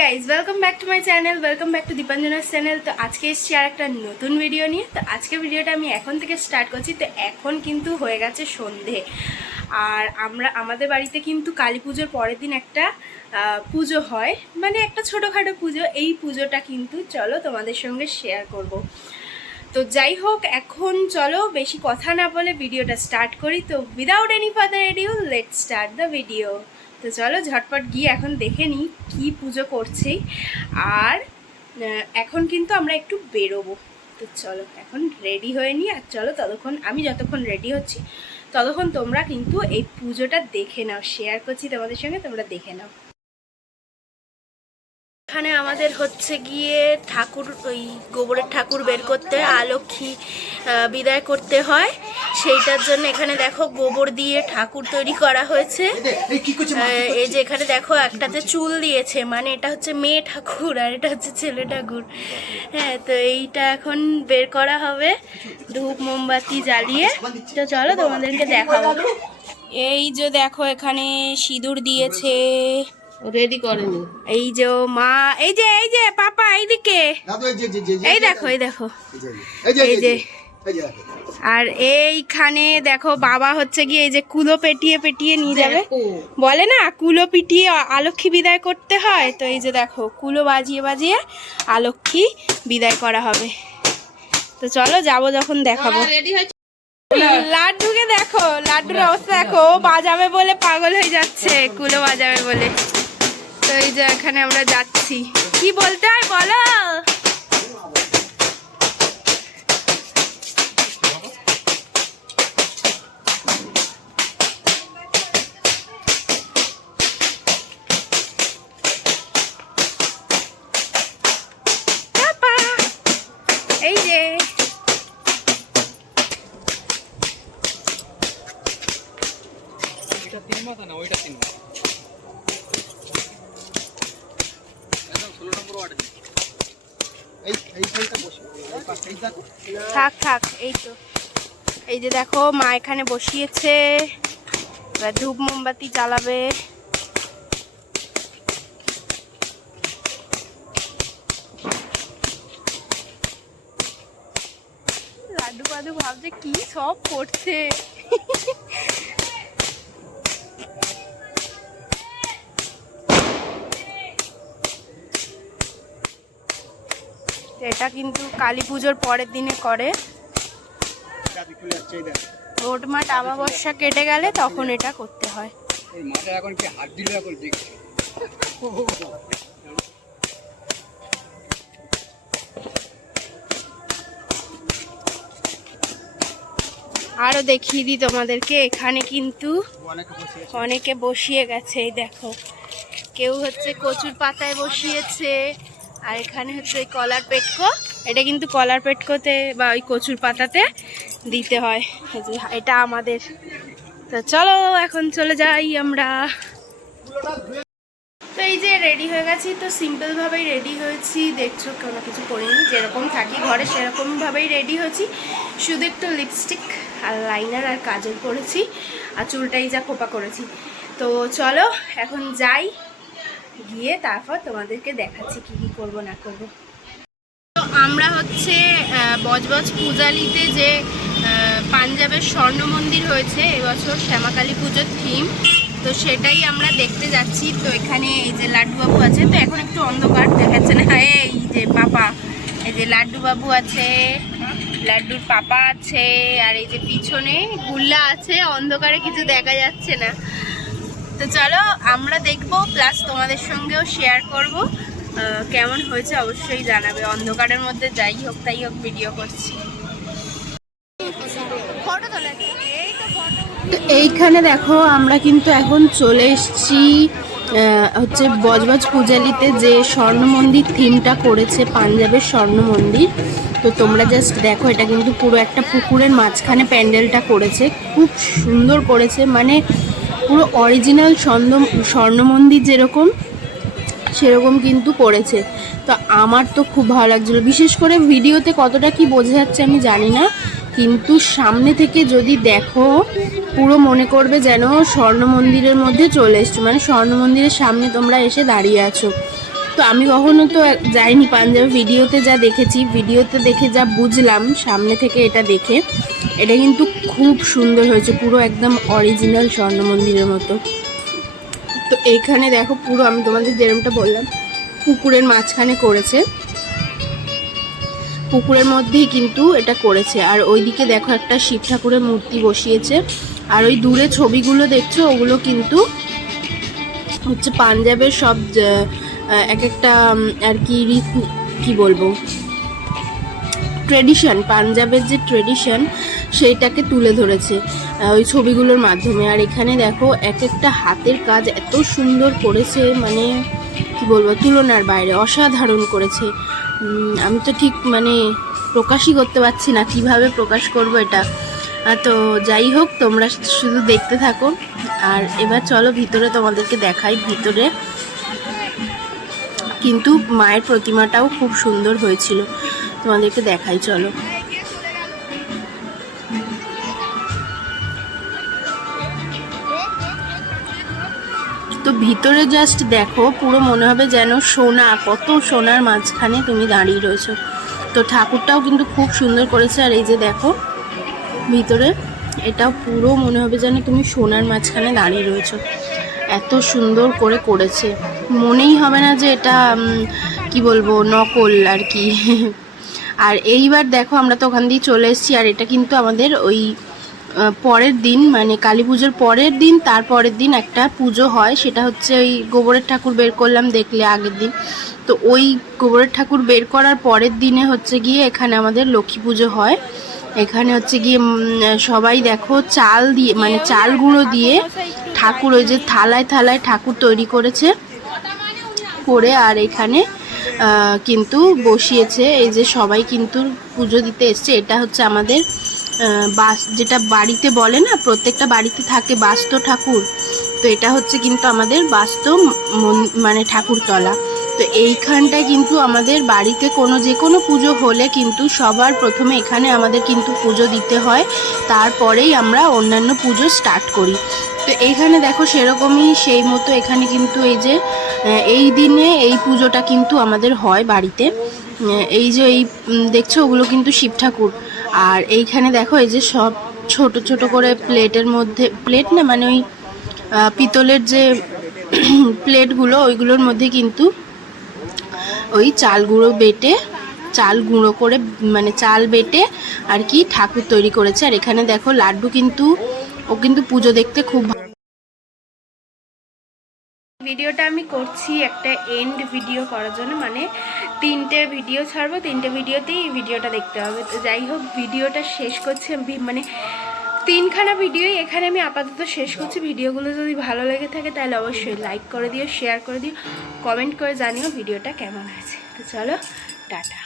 Guys welcome back to my channel, welcome back to Dipanjana's channel. তো আজকে এসেছি আর একটা নতুন ভিডিও নিয়ে। তো আজকের ভিডিওটা আমি এখন থেকে স্টার্ট করছি। তো এখন কিন্তু হয়ে গেছে সন্ধে, আর আমাদের বাড়িতে কিন্তু কালী পুজোর পরের দিন একটা পুজো হয়, মানে একটা ছোটোখাটো পুজো। এই পুজোটা কিন্তু চলো তোমাদের সঙ্গে শেয়ার করব। তো যাই হোক, এখন চলো বেশি কথা না বলে ভিডিওটা স্টার্ট করি। তো without any further edu let's start the video. তো চলো ঝটপট গিয়ে এখন দেখে নিই কী পুজো করছি। আর এখন কিন্তু আমরা একটু বেরোবো। তো চলো এখন রেডি হয়ে নিই। আর চলো ততক্ষণ আমি যতক্ষণ রেডি হচ্ছি ততক্ষণ তোমরা কিন্তু এই পুজোটা দেখে নাও, শেয়ার করছি তোমাদের সঙ্গে, তোমরা দেখে নাও। এখানে আমাদের হচ্ছে গিয়ে ঠাকুর, ওই গোবরের ঠাকুর বের করতে, আলক্ষ্মী বিদায় করতে হয়। সেইটার জন্য এখানে দেখো গোবর দিয়ে ঠাকুর তৈরি করা হয়েছে। এই যে এখানে দেখো একটাতে চুল দিয়েছে, মানে এটা হচ্ছে মেয়ে ঠাকুর আর এটা হচ্ছে ছেলে ঠাকুর। হ্যাঁ, তো এইটা এখন বের করা হবে ধূপ মোমবাতি জ্বালিয়ে। তো চলো তোমাদেরকে দেখাবো। এই যে দেখো এখানে সিঁদুর দিয়েছে, রেডি করেনি। এই যে মা, এই যে পাপা এইদিকে, এই দেখো এই দেখো এই যে। আর এইখানে দেখো বাবা হচ্ছে গিয়ে এই যে কুলো পেটিয়ে পেটিয়ে নিয়ে যাবে, বলে না কুলো পিটিয়ে আলক্ষ্মী বিদায় করতে হয়। তো এই যে দেখো কুলো বাজিয়ে বাজিয়ে আলক্ষ্মী বিদায় করা হবে। তো চলো যাবো যখন দেখাবো। লাড্ডুকে দেখো, লাড্ডুর অবস্থা দেখো, ও বাজাবে বলে পাগল হয়ে যাচ্ছে, কুলো বাজাবে বলে। তো এই যে এখানে আমরা যাচ্ছি, কি বলতে হয় বলো। এই যে তিন মাথা না, ওইটা তিন মাথা। থাক থাক, এই তো এই যে দেখো মা এখানে বসিয়েছে, এবার ধূপ মোমবাতি জ্বালাবে। লাড্ডু পাদু ভাবছে কি সব করছে। এটা কিন্তু কালী পুজোর পরের দিনে করে। মোটমাট আমাবস্যা কেটে গেলে তখন এটা করতে হয়। আরো দেখিয়ে দিই তোমাদেরকে, এখানে কিন্তু অনেকে বসিয়ে গেছে। এই দেখো কেউ হচ্ছে কচুর পাতায় বসিয়েছে, আর এখানে হচ্ছে ওই কলার পেটকো। এটা কিন্তু কলার পেটকোতে বা ওই কচুর পাতাতে দিতে হয়। এটা আমাদের। তো চলো এখন চলে যাই আমরা। তো এই যে রেডি হয়ে গেছি, তো সিম্পলভাবেই রেডি হয়েছি, দেখছো কোনো কিছু করিনি, যেরকম থাকি ঘরে সেরকমভাবেই রেডি হয়েছি। শুধু একটু লিপস্টিক আর লাইনার আর কাজল করেছি, আর চুলটাই যা খোপা করেছি। তো চলো এখন যাই, গিয়ে তারপর তোমাদেরকে দেখাচ্ছি কি কি করব না করব। তো আমরা হচ্ছে বজবজ পূজালিতে যে পাঞ্জাবের স্বর্ণ মন্দির হয়েছে এবছর শ্যামাকালী পুজোর থিম, তো সেটাই আমরা দেখতে যাচ্ছি। তো এখানে এই যে লাড্ডু বাবু আছে, তো এখন একটু অন্ধকার দেখাচ্ছে না। এই যে পাপা, এই যে লাড্ডু বাবু আছে, লাড্ডুর পাপা আছে, আর এই যে পিছনে গুল্লা আছে, অন্ধকারে কিছু দেখা যাচ্ছে না। তো চলো আমরা দেখবো, প্লাস তোমাদের সঙ্গেও শেয়ার করব। কেমন হয়েছে অবশ্যই জানাবে। অন্ধকারের মধ্যে যাই হোক তাই হোক ভিডিও করছি। এইখানে দেখো আমরা কিন্তু এখন চলে এসেছি হচ্ছে বজবজ পূজালিতে যে স্বর্ণ মন্দির থিমটা করেছে, পাঞ্জাবের স্বর্ণ মন্দির। তো তোমরা জাস্ট দেখো, এটা কিন্তু পুরো একটা পুকুরের মাঝখানে প্যান্ডেলটা করেছে, খুব সুন্দর করেছে, মানে পুরো অরিজিনাল স্বর্ণ মন্দির যেরকম সেরকম কিন্তু করেছে। তো আমার তো খুব ভালো লাগছিলো, বিশেষ করে ভিডিওতে কতটা কি বোঝা যাচ্ছে আমি জানি না, কিন্তু সামনে থেকে যদি দেখো পুরো মনে করবে যেন স্বর্ণ মন্দিরের মধ্যে চলে এসছো, মানে স্বর্ণ মন্দিরের সামনে তোমরা এসে দাঁড়িয়ে আছো। তো তো আমি কখনো তো যাইনি পাঞ্জাবে, ভিডিওতে যা দেখেছি, ভিডিওতে দেখে যা বুঝলাম সামনে থেকে এটা দেখে, এটা কিন্তু খুব সুন্দর হয়েছে, পুরো একদম অরিজিনাল স্বর্ণ মন্দিরের মতো। তো এইখানে দেখো পুরো আমি তোমাদের যেরকমটা বললাম পুকুরের মাঝখানে করেছে, পুকুরের মধ্যেই কিন্তু এটা করেছে। আর ওইদিকে দেখো একটা শিব ঠাকুরের মূর্তি বসিয়েছে। আর ওই দূরে ছবিগুলো দেখছো ওগুলো কিন্তু হচ্ছে পাঞ্জাবের সব এক একটা আর কি কি বলবো ট্রেডিশন, পাঞ্জাবের যে ট্রেডিশন সেইটাকে তুলে ধরেছে ওই ছবিগুলোর মাধ্যমে। আর এখানে দেখো এক একটা হাতের কাজ এত সুন্দর করেছে, মানে কি বলবো, তুলনার বাইরে, অসাধারণ করেছে। আমি তো ঠিক মানে প্রকাশই করতে পারছি না, কিভাবে প্রকাশ করব এটা। তো যাই হোক, তোমরা শুধু দেখতে থাকো। আর এবার চলো ভিতরে তোমাদেরকে দেখাই। ভিতরে কিন্তু মায়ের প্রতিমাটাও খুব সুন্দর হয়েছিল, তোমাদেরকে দেখাই চলো। তো ভিতরে জাস্ট দেখো, পুরো মনে হবে যেন সোনা, কত সোনার মাঝখানে তুমি দাঁড়িয়ে রয়েছো। তো ঠাকুরটাও কিন্তু খুব সুন্দর করেছে। আর এই যে দেখো ভিতরে, এটাও পুরো মনে হবে যেন তুমি সোনার মাঝখানে দাঁড়িয়ে রয়েছো, এত সুন্দর করে করেছে, মনেই হবে না যে এটা কি বলবো নকল আর কি। আর এইবার দেখো আমরা তো ওখান দিয়ে চলে এসেছি। আর এটা কিন্তু আমাদের ওই পরের দিন, মানে কালী পুজোর পরের দিন, তারপরের দিন একটা পুজো হয়, সেটা হচ্ছে ওই গোবরের ঠাকুর বের করলাম দেখলে আগের দিন। তো ওই গোবরের ঠাকুর বের করার পরের দিনে হচ্ছে গিয়ে এখানে আমাদের লক্ষ্মী পুজো হয়। এখানে হচ্ছে গিয়ে সবাই দেখো চাল দিয়ে, মানে চাল গুঁড়ো দিয়ে ঠাকুর, ওই যে থালায় থালায় ঠাকুর তৈরি করেছে করে, আর এখানে কিন্তু বসিয়েছে। এই যে সবাই কিন্তু পুজো দিতে এসছে। এটা হচ্ছে আমাদের বাস, যেটা বাড়িতে বলে না, প্রত্যেকটা বাড়িতে থাকে বাস্ত ঠাকুর, তো এটা হচ্ছে কিন্তু আমাদের বাস্ত মানে ঠাকুরতলা। তো এইখানটায় কিন্তু আমাদের বাড়িতে যে কোনো পুজো হলে কিন্তু সবার প্রথমে এখানে আমাদের কিন্তু পুজো দিতে হয়, তারপরেই আমরা অন্যান্য পুজো স্টার্ট করি। তো এইখানে দেখো সেরকমই সেই মতো এখানে কিন্তু এই যে এই দিনে এই পুজোটা কিন্তু আমাদের হয় বাড়িতে। এই যে এই দেখছো ওগুলো কিন্তু শিব ঠাকুর। আর এইখানে দেখো এই যে সব ছোট ছোট করে প্লেটের মধ্যে, প্লেট না মানে ওই পিতলের যে প্লেটগুলো, ওইগুলোর মধ্যে কিন্তু ওই চাল গুঁড়ো করে মানে চাল বেটে আর কি ঠাকুর তৈরি করেছে। আর এখানে দেখো লাড্ডু কিন্তু, ও কিন্তু পুজো দেখতে খুব। ভিডিওটা আমি করছি একটা এন্ড ভিডিও করার জন্য, মানে 3টে ভিডিও ছাড়বো, 3টে ভিডিওতেই এই ভিডিওটা দেখতে হবে। তো যাই হোক, ভিডিওটা শেষ করছি, মানে 3খানা ভিডিওই এখানে আমি আপাতত শেষ করছি। ভিডিওগুলো যদি ভালো লেগে থাকে তাহলে অবশ্যই লাইক করে দিও, শেয়ার করে দিও, কমেন্ট করে জানিও ভিডিওটা কেমন হয়েছে। তো চলো, টাটা।